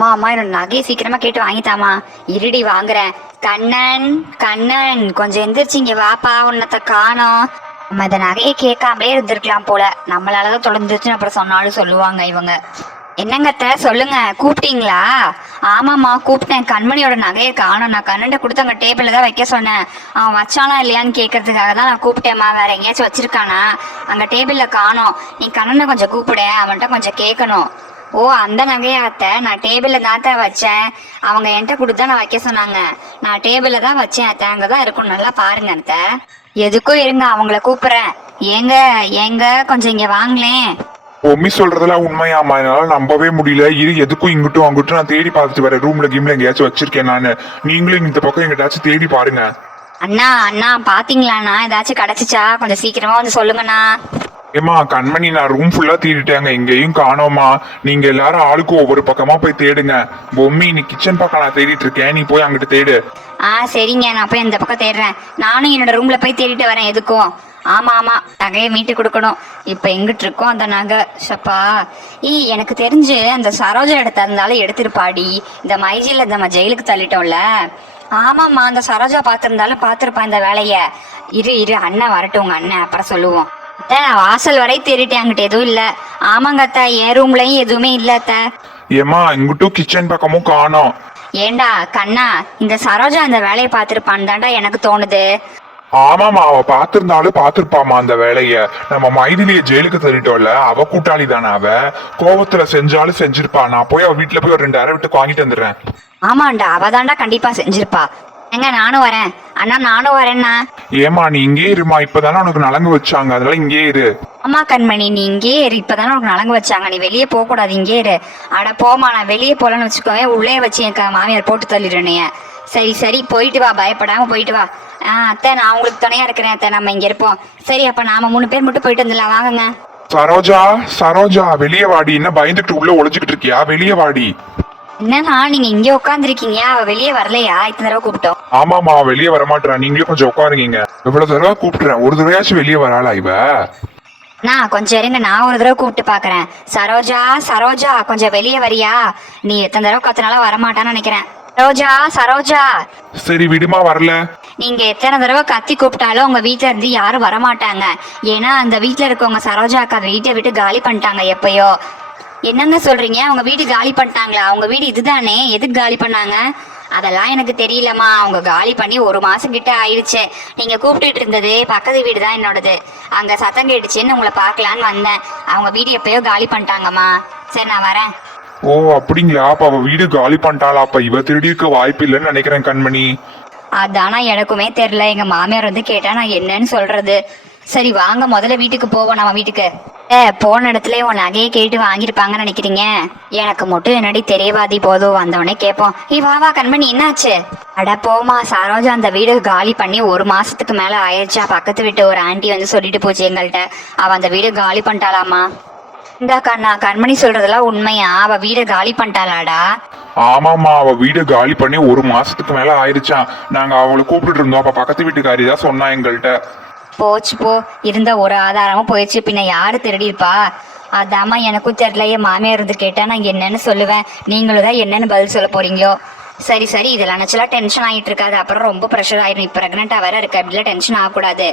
அம்மா அம்மா என்னோட நகையை சீக்கிரமா கேட்டு வாங்கித்தாமா. இருடி வாங்குறேன். கண்ணன் கண்ணன் கொஞ்சம் எந்திரிச்சிங்க வாப்பா, உன்னத்தை காணோம். நம்ம இந்த நகையை கேட்காமலே இருந்திருக்கலாம் போல, நம்மளாலதான் தொடர்ந்துச்சுன்னு அப்புறம் சொன்னாலும் சொல்லுவாங்க இவங்க. என்னங்கத்த சொல்லுங்க, கூப்பிட்டீங்களா? ஆமாம்மா கூப்பிட்டேன். கண்மணியோட நகையை காணும். நான் கண்ணன்ட்ட கொடுத்து அங்கே டேபிளில் தான் வைக்க சொன்னேன். அவன் வச்சானா இல்லையான்னு கேட்கறதுக்காக தான் நான் கூப்பிட்டேம்மா. வேற எங்கேயாச்சும் வச்சிருக்கானா? அங்கே டேபிளில் காணோம். நீ கண்ணனை கொஞ்சம் கூப்பிடு, அவன்கிட்ட கொஞ்சம் கேட்கணும். ஓ அந்த நகையை அத்தை, நான் டேபிளில் தான் வச்சேன். அவங்க என்கிட்ட கொடுத்து தான் நான் வைக்க சொன்னாங்க. நான் டேபிளில் தான் வச்சேன் அத்தை, அங்கே தான் இருக்கும். நல்லா பாருங்க அத்தை. எதுக்கும் இருங்க, அவங்கள கூப்பிட்றேன். ஏங்க ஏங்க கொஞ்சம் இங்கே வாங்களேன். பொம்மி சொல்றதெல்லாம் உண்மையாமா? என்னால நம்பவே முடியல. இது எதுக்கும் இங்கிட்டும் அங்கிட்டும் நான் தேடி பார்த்துட்டு வரேன். ரூம்ல கிம்ல எங்கேயாச்சும் வச்சிருக்கேன் நானு. நீங்களும் இந்த பக்கம் எங்கிட்டாச்சும் தேடி பாருங்க. அண்ணா அண்ணா பாத்தீங்களாண்ணா, ஏதாச்சும் கிடைச்சிச்சா? கொஞ்சம் சீக்கிரமா வந்து சொல்லுங்கண்ணா. ஏமா கண்மணி, நான் ரூம் ஃபுல்லா தேடிட்டேங்க, எங்கேயும் காணோமா. நீங்க எல்லாரும் ஆளுக்கு ஒவ்வொரு பக்கமா போய் தேடுங்க. பொம்மி நீ கிச்சன் பக்கம் நான் தேடிட்டு இருக்கேன், நீ போய் அங்கிட்டு தேடு. சரிங்க, நான் போய் அந்த பக்கம் தேடுறேன். நானும் என்னோட ரூம்ல போய் தேடிட்டு வரேன். எதுக்கும் ஆமா ஆமா நகையை மீட்டு கொடுக்கணும். இப்ப எங்கிட்டு இருக்கோம் அந்த நகை? சப்பா எனக்கு தெரிஞ்சு அந்த சரோஜா எடுத்த இருந்தாலும் எடுத்திருப்பாடி. இந்த மைஜில நம்ம ஜெயிலுக்கு தள்ளிட்டோம்ல. ஆமாம்மா, அந்த சரோஜா பார்த்திருந்தாலும் பார்த்திருப்பா இந்த வேலைய. இரு அண்ணன் வரட்டும், உங்க அண்ணன் அப்புறம் சொல்லுவோம். அத்தை வாசல் வரை தேடிட்டேன், அங்கிட்ட எதுவும் இல்ல. ஆமாங்க அத்தை, என் ரூம்லயும் எதுவுமே இல்ல அத்தை. ஏமா இங்கிட்டும் கிச்சன் பக்கமும் காணோம். ஏண்டா கண்ணா, இந்த சரோஜா அந்த வேலையை பார்த்திருப்பான்னு தாண்டா எனக்கு தோணுது. ஆமாமா, அவ பாத்திருந்தாலும் பாத்திருப்பாமா அந்த வேலைய. நம்ம மைதிலிய ஜெயிலுக்கு தள்ளிட்டோம்ல, அவ கூட்டாளி தானே. அவ கோபத்துல செஞ்சாலும் செஞ்சிருப்பா. நான் போய் அவ வீட்டுல போய் ஒரு 2 அரை விட்டு வாங்கிட்டு வந்துடுறேன். ஆமாண்டா, அவதாண்டா கண்டிப்பா செஞ்சிருப்பா. எங்க நானும் வரேன் அண்ணா, நானும் வரேன்னா. ஏமா நீ இங்கே இருமா, இப்பதானே உனக்கு நலங்கு வச்சாங்க, அதனால இங்கே இரு. ஆமா கண்மணி, நீ இங்கே இரு, இப்பதானே உனக்கு நலங்கு வச்சாங்க, நீ வெளியே போக கூடாது, இங்கே இரு. அட போமா, நான் வெளியே போலன்னு வச்சுக்கோங்க, உள்ளே வச்சு என் மாமியார் போட்டு தள்ளிடுறேனே. சரி போயிட்டு வா, பயப்படாம போயிட்டு வா. அத்தை நான் உங்களுக்கு துணையா இருக்கிறேன் அத்தை, நம்ம இங்க இருப்போம். சரி அப்ப நாம 3 பேர் மட்டும் போயிட்டு வந்துடலாம், வாங்குங்க. சரோஜா வெளியே வாடி. என்ன பயந்துட்டு உள்ள ஒளிஞ்சுக்கிட்டு இருக்கியா? வெளியே வாடி. என்னன்னா நீங்க இங்க உட்காந்துருக்கீங்க, அவ வெளியே வரலையா? இத்தனை தடவை கூப்பிட்டோம். ஆமாமா, வெளியே வரமாட்டா. நீங்களும் கொஞ்சம் உட்காருங்க. எவ்வளவு தடவை கூப்பிட்டுறேன், ஒரு தடவையாச்சும் வெளியே வராளா இவ? நான் கொஞ்சம் இருங்க, நான் ஒரு தடவை கூப்பிட்டு பாக்குறேன். சரோஜா கொஞ்சம் வெளியே வரியா? நீ எத்தனை தடவை கத்துனாலும் வரமாட்டான்னு நினைக்கிறேன். சரோஜா சரி விடுமா, வரல. நீங்க எத்தனை தடவை கத்தி கூப்பிட்டாலும் உங்க வீட்டுல இருந்து யாரும் வரமாட்டாங்க. ஏன்னா அந்த வீட்டுல இருக்கவங்க சரோஜா அக்கா வீட்டை விட்டு காலி பண்ணிட்டாங்க எப்பயோ. என்னங்க சொல்றீங்க? அவங்க வீடு காலி பண்ணிட்டாங்களா? அவங்க வீடு இதுதானே, எதுக்கு காலி பண்ணாங்க? அதெல்லாம் எனக்கு தெரியலம்மா. அவங்க காலி பண்ணி 1 மாசம் கிட்ட ஆயிடுச்சு. நீங்க கூப்பிட்டுட்டு இருந்தது பக்கத்து வீடு தான் என்னோடது. அங்க சத்தம் கேட்டுச்சுன்னு உங்களை பார்க்கலான்னு வந்தேன். அவங்க வீடு எப்பயோ காலி பண்ணிட்டாங்கம்மா. சரி நான் வரேன். ஓ அப்படிங்களா? அப்ப அவ வீடு காலி பண்ணிட்டாளா? அப்ப இவ திருடி இருக்க வாய்ப்பு இல்லைன்னு நினைக்கிறேன் கண்மணி. அதானா எனக்குமே தெரியல. எங்க மாமியார் வந்து கேட்டா நான் என்னன்னு சொல்றது. சரி வாங்க முதல்ல வீட்டுக்கு போவோம், நம்ம வீட்டுக்கு. போன இடத்துல உன் நகையை கேட்டு வாங்கிருப்பாங்கன்னு நினைக்கிறீங்க? எனக்கு மட்டும் என்னடி தெரியவாதி, போதும் வந்தவனே கேட்போம். வா கண்மணி, என்னாச்சு? அட போமா, சரோஜா அந்த வீடு காலி பண்ணி 1 மாசத்துக்கு மேல ஆயிடுச்சா. பக்கத்து வீட்டு ஒரு ஆண்டி வந்து சொல்லிட்டு போச்சு எங்கள்கிட்ட, அவ அந்த வீடு காலி பண்ணிட்டாளாமா. இந்த கண்ணா, கண்மணி சொல்றதெல்லாம் உண்மையா? அவ வீடு காலி பண்ணிட்டாளாடா? ஆமாமா, அவ வீடு காலி பண்ணி 1 மாசத்துக்கு மேல ஆயிடுச்சான். நாங்க அவளை கூப்பிட்டு இருந்தோம். அப்ப பக்கத்து வீட்டுக்காரி தான் சொன்னா எங்கள்கிட்ட. போச்சு போ, இருந்த ஒரு ஆதாரமும் போயிடுச்சு. பின்ன யாரு திருடிருப்பா? அதாம்மா எனக்கும் தெரியல. என் மாமியார் இருந்து கேட்டா நான் என்னன்னு சொல்லுவேன். நீங்களும் தான் என்னன்னு பதில் சொல்ல போறீங்களோ? சரி இதெல்லாம் நினைச்சலாம் டென்ஷன் ஆகிட்டு இருக்காது, அப்புறம் ரொம்ப ப்ரெஷர் ஆயிடும். இப்போ ப்ரெக்னெண்டா வேற இருக்கு, அப்படிலாம் டென்ஷன் ஆகக்கூடாது.